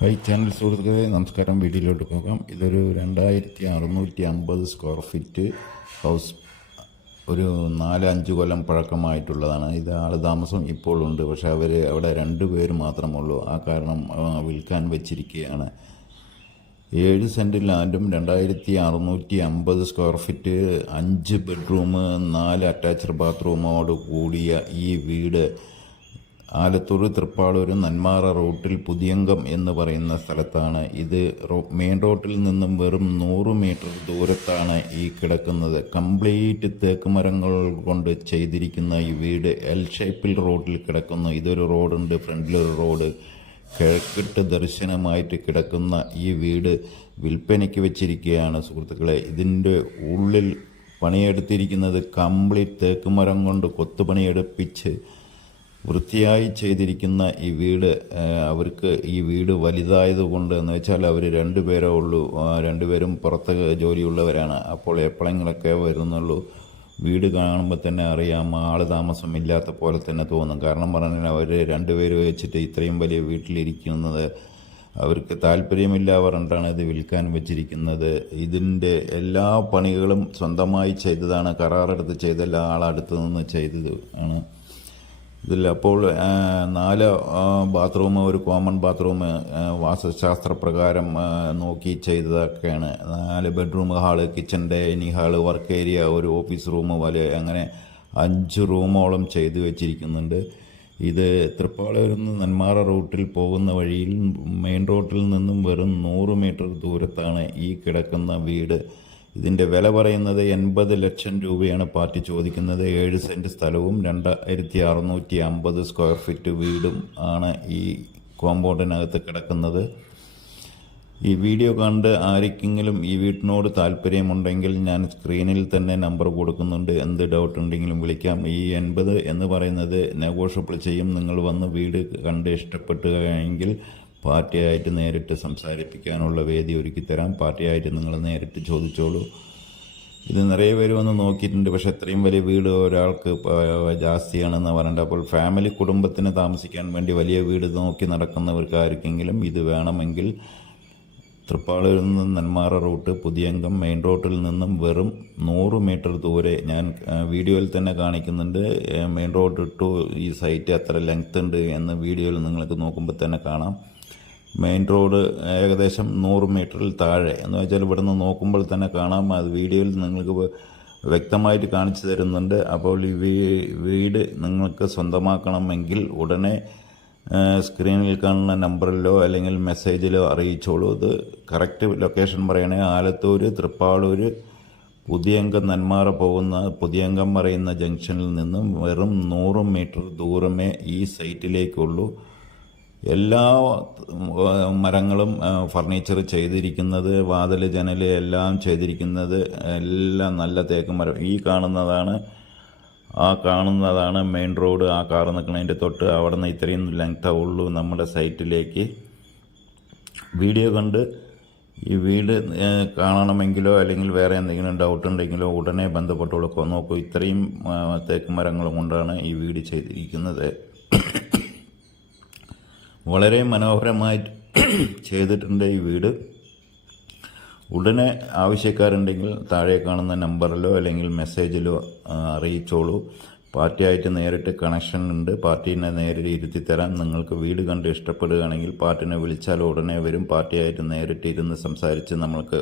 Hi channel സുഹൃത്തുക്കളെ, നമസ്കാരം. വീഡിയോയിലോട്ട് പോകാം. ഇതൊരു 2650 സ്ക്വയർ ഫീറ്റ് ഹൗസ്. ഒരു 4-5 കൊല്ലം പഴക്കമായിട്ടുള്ളതാണ്. ഇത് ആൾ താമസം ഇപ്പോൾ ഉണ്ട്, പക്ഷേ അവിടെ 2 പേര് മാത്രമുള്ളൂ. ആ കാരണം വിൽക്കാൻ വെച്ചിരിക്കുകയാണ്. 7 സെൻറ്റ് ലാൻഡും 2650 സ്ക്വയർ ഫീറ്റ്, 5 ബെഡ്റൂം, 4 അറ്റാച്ച്ഡ് ബാത്റൂമോട് കൂടിയ ഈ വീട് ആലത്തൂർ തൃപ്പാളൂർ നെന്മാറ റൂട്ടിൽ പുതിയങ്കം എന്ന് പറയുന്ന സ്ഥലത്താണ്. ഇത് മെയിൻ റോഡിൽ നിന്നും വെറും 100 മീറ്റർ ദൂരത്താണ് ഈ കിടക്കുന്നത്. കംപ്ലീറ്റ് തേക്ക് മരങ്ങൾ കൊണ്ട് ചെയ്തിരിക്കുന്ന ഈ വീട് എൽ ഷേപ്പിൽ റോഡിൽ കിടക്കുന്നു. ഇതൊരു റോഡുണ്ട്, ഫ്രണ്ടിലൊരു റോഡ്. കിഴക്കിട്ട് ദർശനമായിട്ട് കിടക്കുന്ന ഈ വീട് വിൽപ്പനയ്ക്ക് വെച്ചിരിക്കുകയാണ് സുഹൃത്തുക്കളെ. ഇതിൻ്റെ ഉള്ളിൽ പണിയെടുത്തിരിക്കുന്നത് കംപ്ലീറ്റ് തേക്ക് മരം കൊണ്ട് കൊത്തുപണിയെടുപ്പിച്ച് വൃത്തിയായി ചെയ്തിരിക്കുന്ന ഈ വീട്. അവർക്ക് ഈ വീട് വലുതായതുകൊണ്ട് എന്ന് വെച്ചാൽ അവർ 2 പേരേ ഉള്ളൂ. 2 പേരും പുറത്ത് ജോലിയുള്ളവരാണ്. അപ്പോൾ എപ്പോഴെങ്കിലൊക്കെ വരുന്നുള്ളൂ. വീട് കാണുമ്പോൾ തന്നെ അറിയാം, ആൾ താമസമില്ലാത്ത പോലെ തന്നെ തോന്നും. കാരണം പറഞ്ഞാൽ അവർ 2 പേര് വെച്ചിട്ട് ഇത്രയും വലിയ വീട്ടിലിരിക്കുന്നത് അവർക്ക് താല്പര്യമില്ല പറഞ്ഞിട്ടാണ് ഇത് വിൽക്കാൻ വെച്ചിരിക്കുന്നത്. ഇതിൻ്റെ എല്ലാ പണികളും സ്വന്തമായി ചെയ്തതാണ്. കരാറെടുത്ത് ചെയ്തല്ല, ആളടുത്ത് നിന്ന് ചെയ്തത് ആണ്. ഇതിൽ അപ്പോൾ 4 ബാത്റൂം, ഒരു കോമൺ ബാത്റൂം വാസ്തുശാസ്ത്രപ്രകാരം നോക്കി ചെയ്തതൊക്കെയാണ്. 4 bedroom, hall, kitchen, dining hall, work area, ഒരു ഓഫീസ് റൂം പോലെ അങ്ങനെ 5 റൂമോളം ചെയ്തു വെച്ചിരിക്കുന്നുണ്ട്. ഇത് തൃപ്പാളൂരിൽ നിന്ന് നെന്മാറ റൂട്ടിൽ പോകുന്ന വഴിയിൽ മെയിൻ റോഡിൽ നിന്നും വെറും 100 മീറ്റർ ദൂരത്താണ് ഈ കിടക്കുന്ന വീട്. ഇതിൻ്റെ വില പറയുന്നത് 80 ലക്ഷം രൂപയാണ് പാർട്ടി ചോദിക്കുന്നത്. 7 സെൻറ്റ് സ്ഥലവും 2650 സ്ക്വയർ ഫീറ്റ് വീടും ആണ് ഈ കോമ്പൗണ്ടിനകത്ത് കിടക്കുന്നത്. ഈ വീഡിയോ കണ്ട് ആർക്കെങ്കിലും ഈ വീട്ടിനോട് താല്പര്യമുണ്ടെങ്കിൽ ഞാൻ സ്ക്രീനിൽ തന്നെ നമ്പർ കൊടുക്കുന്നുണ്ട്. എന്ത് ഡൗട്ട് ഉണ്ടെങ്കിലും വിളിക്കാം. ഈ 80 എന്ന് പറയുന്നത് നെഗോഷ്യബിൾ ചെയ്യും. നിങ്ങൾ വന്ന് വീട് കണ്ട് ഇഷ്ടപ്പെട്ടുകയെങ്കിൽ പാർട്ടിയായിട്ട് നേരിട്ട് സംസാരിപ്പിക്കാനുള്ള വേദി ഒരുക്കി തരാം. പാർട്ടിയായിട്ട് നിങ്ങൾ നേരിട്ട് ചോദിച്ചോളൂ. ഇത് നിറയെ പേര് വന്ന് നോക്കിയിട്ടുണ്ട്, പക്ഷേ ഇത്രയും വലിയ വീട് ഒരാൾക്ക് ജാസ്തിയാണെന്ന് പറയേണ്ട. അപ്പോൾ ഫാമിലി, കുടുംബത്തിന് താമസിക്കാൻ വേണ്ടി വലിയ വീട് നോക്കി നടക്കുന്നവർക്ക് ആർക്കെങ്കിലും ഇത് വേണമെങ്കിൽ തൃപ്പാളൂരിൽ നിന്ന് നെന്മാറ റൂട്ട് പുതിയങ്കം മെയിൻ റോഡിൽ നിന്നും വെറും 100 മീറ്റർ ദൂരെ, ഞാൻ വീഡിയോയിൽ തന്നെ കാണിക്കുന്നുണ്ട്. മെയിൻ റോഡ് ടു ഈ സൈറ്റ് എത്ര ലെങ്ത് ഉണ്ട് എന്ന് വീഡിയോയിൽ നിങ്ങൾക്ക് നോക്കുമ്പോൾ തന്നെ കാണാം. മെയിൻ റോഡ് ഏകദേശം 100 മീറ്ററിൽ താഴെ എന്ന് വെച്ചാൽ ഇവിടുന്ന് നോക്കുമ്പോൾ തന്നെ കാണാം. അത് വീഡിയോയിൽ നിങ്ങൾക്ക് വ്യക്തമായിട്ട് കാണിച്ചു തരുന്നുണ്ട്. അപ്പോൾ ഈ വീട് നിങ്ങൾക്ക് സ്വന്തമാക്കണമെങ്കിൽ ഉടനെ സ്ക്രീനിൽ കാണുന്ന നമ്പറിലോ അല്ലെങ്കിൽ മെസ്സേജിലോ അറിയിച്ചോളൂ. ഇത് കറക്റ്റ് ലൊക്കേഷൻ പറയണേ. ആലത്തൂർ തൃപ്പാളൂർ പുതിയങ്കം നെന്മാറ പോകുന്ന പുതിയങ്കം പറയുന്ന ജംഗ്ഷനിൽ നിന്നും വെറും 100 മീറ്റർ ദൂരമേ ഈ സൈറ്റിലേക്കുള്ളൂ. എല്ലാ മരങ്ങളും ഫർണിച്ചർ ചെയ്തിരിക്കുന്നത്, വാതിൽ, ജനൽ എല്ലാം ചെയ്തിരിക്കുന്നത് എല്ലാം നല്ല തേക്ക് മരം. ഈ കാണുന്നതാണ് മെയിൻ റോഡ്. ആ കാർ നിൽക്കുന്നതിൻ്റെ തൊട്ട് അവിടെ നിന്ന് ഇത്രയും ലെങ്തേ ഉള്ളൂ നമ്മുടെ സൈറ്റിലേക്ക്. വീഡിയോ കണ്ട് ഈ വീട് കാണണമെങ്കിലോ അല്ലെങ്കിൽ വേറെ എന്തെങ്കിലും ഡൗട്ട് ഉണ്ടെങ്കിലോ ഉടനെ ബന്ധപ്പെട്ടോളൂ. നോക്കൂ, ഇത്രയും തേക്ക് മരങ്ങളും കൊണ്ടാണ് ഈ വീട് ചെയ്തിരിക്കുന്നത്. വളരെ മനോഹരമായിട്ട് ചെയ്തിട്ടുണ്ട് ഈ വീട്. ഉടനെ ആവശ്യക്കാരുണ്ടെങ്കിൽ താഴെ കാണുന്ന നമ്പറിലോ അല്ലെങ്കിൽ മെസ്സേജിലോ അറിയിച്ചോളൂ. പാർട്ടിയായിട്ട് നേരിട്ട് കണക്ഷൻ ഉണ്ട്. പാർട്ടീനെ നേരിട്ട് ഇരുത്തി തരാം. നിങ്ങൾക്ക് വീട് കണ്ട് ഇഷ്ടപ്പെടുകയാണെങ്കിൽ പാർട്ടിനെ വിളിച്ചാൽ ഉടനെ വരും. പാർട്ടിയായിട്ട് നേരിട്ട് ഇരുന്ന് സംസാരിച്ച് നമ്മൾക്ക്